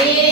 Amém.